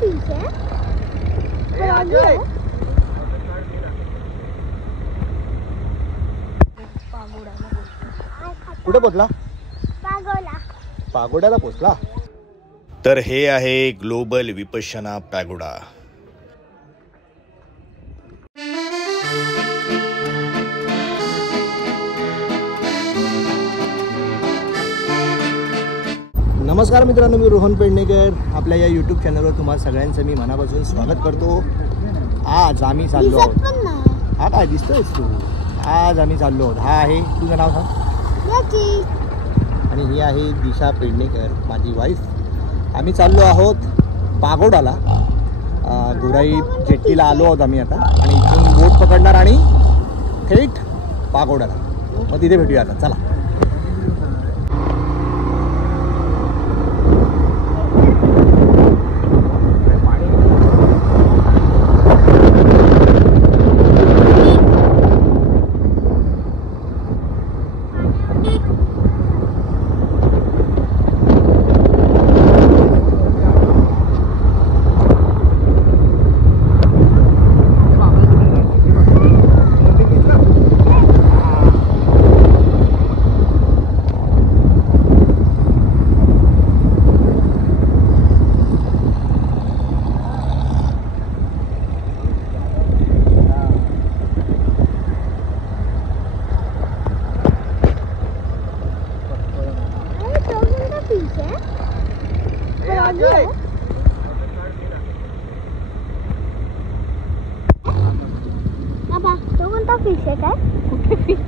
पीछे कुठे पोचला? पागोड्याला पोचला. तर हे आहे ग्लोबल विपश्यना पॅगोडा. नमस्कार मित्रांनो, मी रोहन पेडणेकर. आपल्या या यूट्यूब चॅनलवर तुम्हाला सगळ्यांचं मी मनापासून स्वागत करतो. आज आम्ही चाललो आहोत. हा काय दिसतोयस तू? आज आम्ही चाललो आहोत. हा आहे, तुझं नाव सांग. आणि ही आहे दिशा पेडणेकर, माझी वाईफ. आम्ही चाललो आहोत पागोडाला. गुराई जेट्टीला आलो आहोत आम्ही आता, आणि इथून बोट पकडणार आणि थेट पागोडाला. मग तिथे भेटूया आता. चला.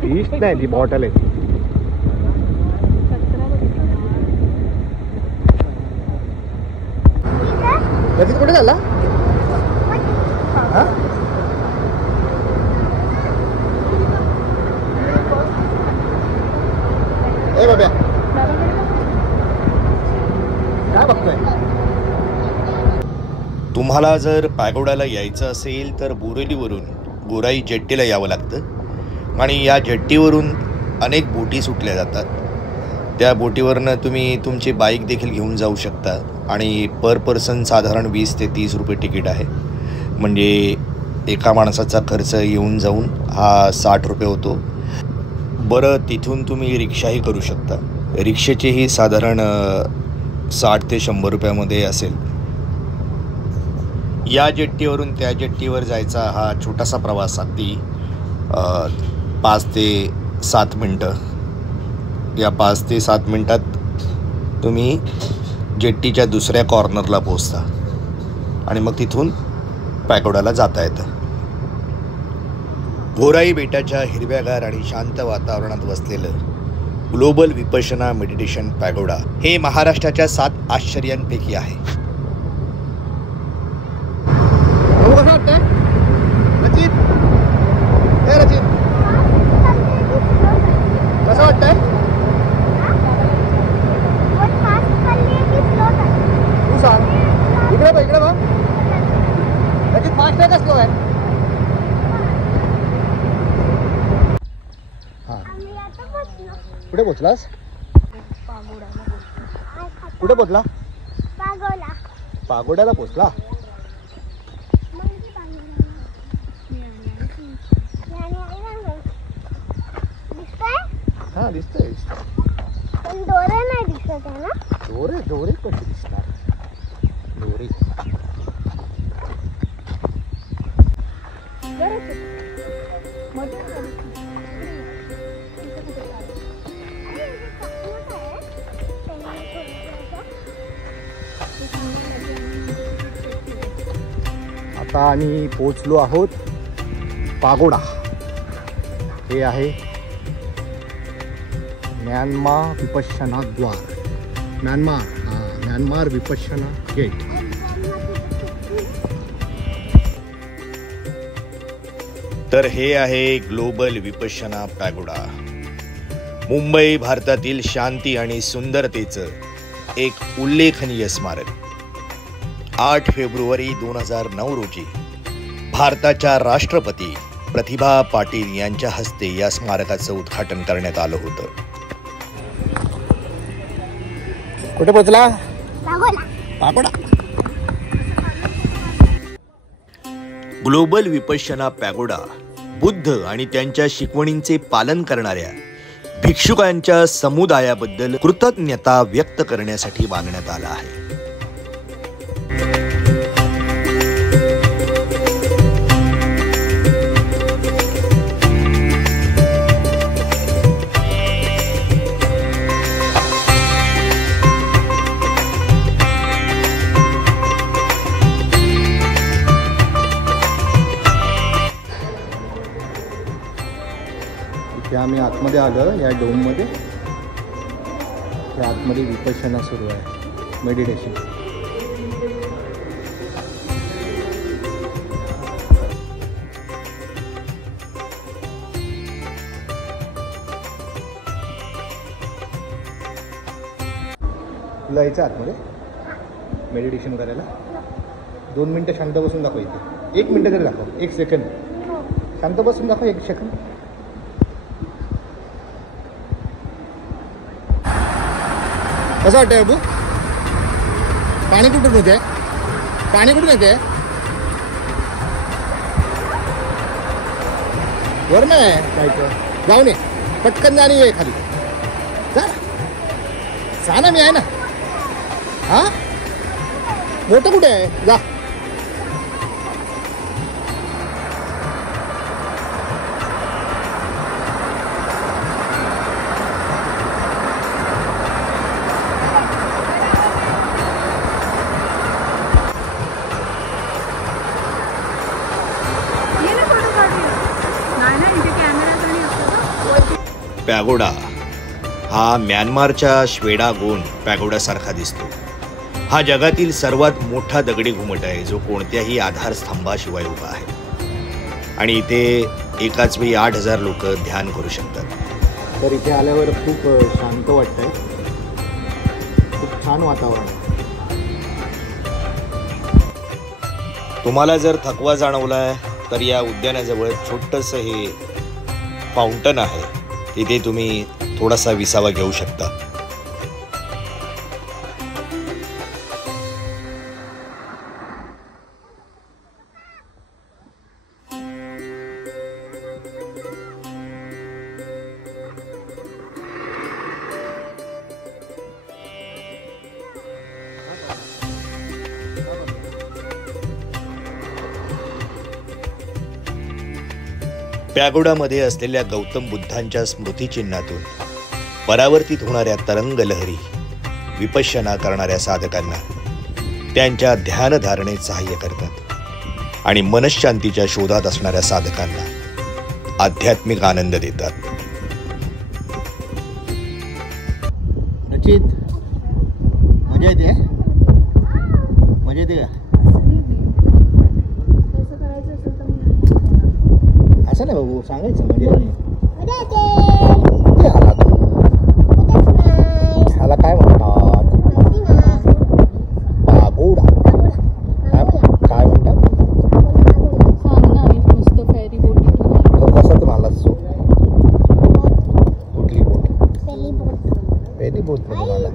फिश नाही, ती बॉटल आहे. कुठे झाला? ए बाब्या, काय बघतोय? तुम्हाला जर पॅगोडाला यायचं असेल तर बोरेलीवरून गुराई जेट्टीला यावं लागतं. आणि या जेट्टीवरून अनेक बोटी सुटल्या जातात. त्या बोटीवरनं तुम्ही तुमची बाईक देखील घेऊन जाऊ शकता. आणि पर पर्सन साधारण 20 ते 30 रुपये तिकीट आहे. म्हणजे एका माणसाचा खर्च येऊन जाऊन हा 60 रुपये होतो. बरं, तिथून तुम्ही रिक्षाही करू शकता. रिक्षेचीही साधारण 60 ते 100 रुपयामध्ये असेल. या जेट्टीवरून त्या जेट्टीवर जायचा हा छोटासा प्रवास अगदी 5 ते 7 मिनटं. या 5 ते 7 मिनटात तुम्ही जेट्टीच्या दुसऱ्या कॉर्नरला पोहोचता आणि मग तिथून पॅगोडाला जाता येतं. घोराई बेटाच्या हिरव्यागार आणि शांत वातावरणात वसलेलं ग्लोबल विपश्यना मेडिटेशन पॅगोडा हे महाराष्ट्राच्या 7 आश्चर्यांपैकी आहे. कसं वाटतंय रचित? हे रचित, कसं वाटतंय? तू सांग. इकडे बघ, इकडे बघ. रचित, फास्ट आहे का स्लो आहे? हां, कुठे पोचलास? कुठे पोचला? पागोड्याला पोचला. हा, दिसतंय. पण दोरे नाही दिसत आहे ना? दोरे कसे दिसणार? दोरे आता आम्ही पोचलो आहोत पागोडा. हे आहे म्यानमार विपश्यना द्वार. Myanmar Vipassana gate. तर हे आहे ग्लोबल विपश्यना पॅगोडा. मुंबई भारतातील शांती आणि सुंदरतेचं एक उल्लेखनीय स्मारक. 8 फेब्रुवारी 2009 रोजी भारताच्या राष्ट्रपती प्रतिभा पाटील यांच्या हस्ते या स्मारकाचं उद्घाटन करण्यात आलं होतं. कुठे पोचला? Pagoda. Global Vipassana pagoda Buddha आणि त्यांच्या शिकवणींचे पालन करणाऱ्या भिक्षुकांच्या समुदायाबद्दल कृतज्ञता व्यक्त करण्यासाठी बांधण्यात आला आहे. इथे आम्ही आतमध्ये आलं या डोममध्ये. त्या आतमध्ये विपश्यना सुरू आहे, मेडिटेशन. तुला यायचं आतमध्ये मेडिटेशन करायला? 2 मिनटं शांत बसून दाखव. इथे 1 मिनटं तरी दाखव, 1 सेकंड शांत बसून दाखव, 1 सेकंड. कसं वाटतंय बाबू? पाणी कुठून येते? पाणी कुठून येते? वर नाही जायचं, जाऊन ये पटकन जा आणि ये खाली. जा ना, मी आहे ना. हा मोठं कुठे आहे? जा. पॅगोडा हा म्यानमारच्या श्वेडागोन पॅगोडासारखा दिसतो. हा जगातील सर्वात मोठा दगडी घुमट आहे जो कोणत्याही आधारस्तंभाशिवाय उभा आहे आणि इथे एकाच वेळी 8,000 लोक ध्यान करू शकतात. तर इथे आल्यावर खूप शांत वाटतंय, खूप छान वातावरण. तुम्हाला जर थकवा जाणवलाय तर या उद्यानाजवळ छोटंसं हे फाउंटन आहे, तिथे तुम्ही थोडासा विसावा घेऊ शकता. पॅगोडामध्ये असलेल्या गौतम बुद्धांच्या स्मृतिचिन्हातून परावर्तित होणाऱ्या तरंग लहरी विपश्यना करणाऱ्या साधकांना त्यांच्या ध्यानधारणेत सहाय्य करतात आणि मनःशांतीच्या शोधात असणाऱ्या साधकांना आध्यात्मिक आनंद देतात. रचित, मजा येते? मजा येते का? असं नाही बाबू, सांगायचं म्हणजे ह्याला काय म्हणतात? पॅगोडा. काय म्हणतात? कसं तुम्हाला कुठली बोट? फेरी बोट मध्ये मला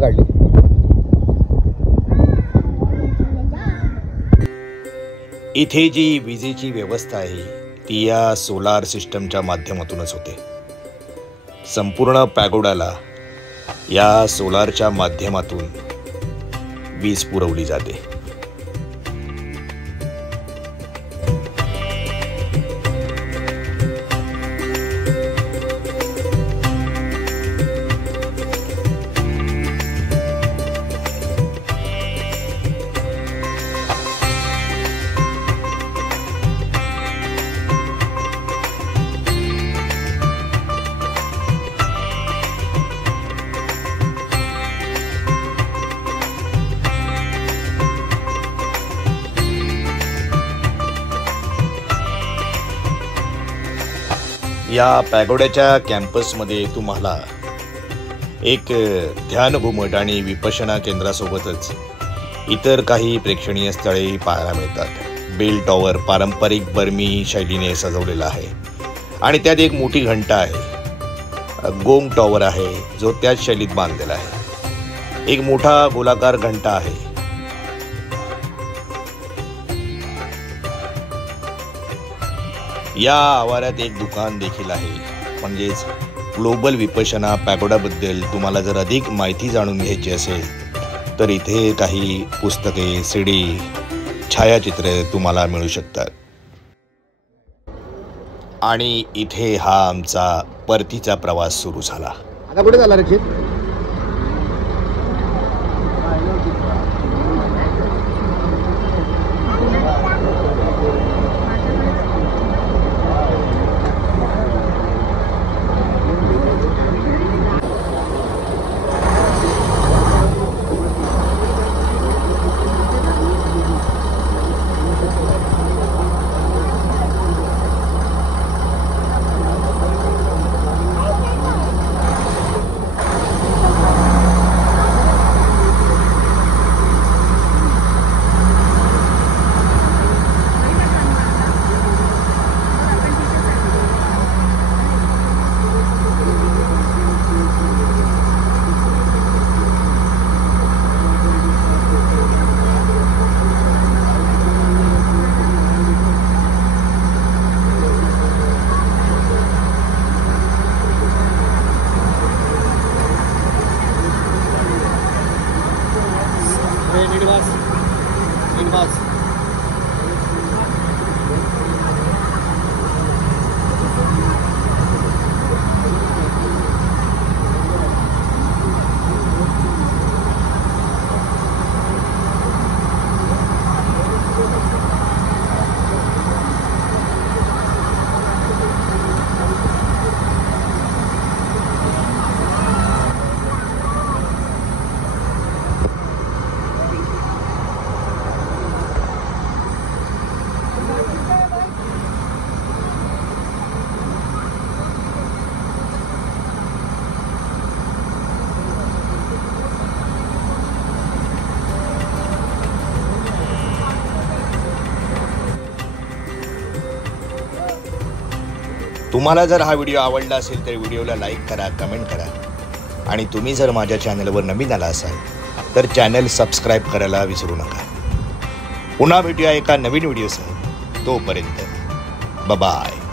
काढली. इथे जी विजेची व्यवस्था आहे ती या सोलार सिस्टमच्या माध्यमातूनच होते. संपूर्ण पॅगोडाला या सोलारच्या माध्यमातून वीज पुरवली जाते. या पॅगोड्याच्या कॅम्पसमध्ये तुम्हाला एक ध्यान घुमट आणि विपश्यना केंद्रासोबतच इतर काही प्रेक्षणीय स्थळेही पाहायला मिळतात. बेल टॉवर पारंपरिक बर्मी शैलीने सजवलेला आहे आणि त्यात एक मोठी घंटा आहे. गोंग टॉवर आहे जो त्याच शैलीत बांधलेला आहे. एक मोठा गोलाकार घंटा आहे. या आवारात एक दुकान देखील आहे. म्हणजेच ग्लोबल विपश्यना पॅगोडाबद्दल तुम्हाला जर अधिक माहिती जाणून घ्यायची असेल तर इथे काही पुस्तके, सीडी, छायाचित्रे तुम्हाला मिळू शकतात. आणि इथे हा आमचा परतीचा प्रवास सुरू झाला. आता कुठे झाला रक्षित? तुम्हाला जर हा व्हिडिओ आवडला असेल तर व्हिडिओला लाईक करा, कमेंट करा आणि तुम्ही जर माझ्या चॅनलवर नवीन आला असाल तर चॅनल सबस्क्राईब करायला विसरू नका. पुन्हा भेटूया एका नवीन व्हिडिओसह. तोपर्यंत बाय.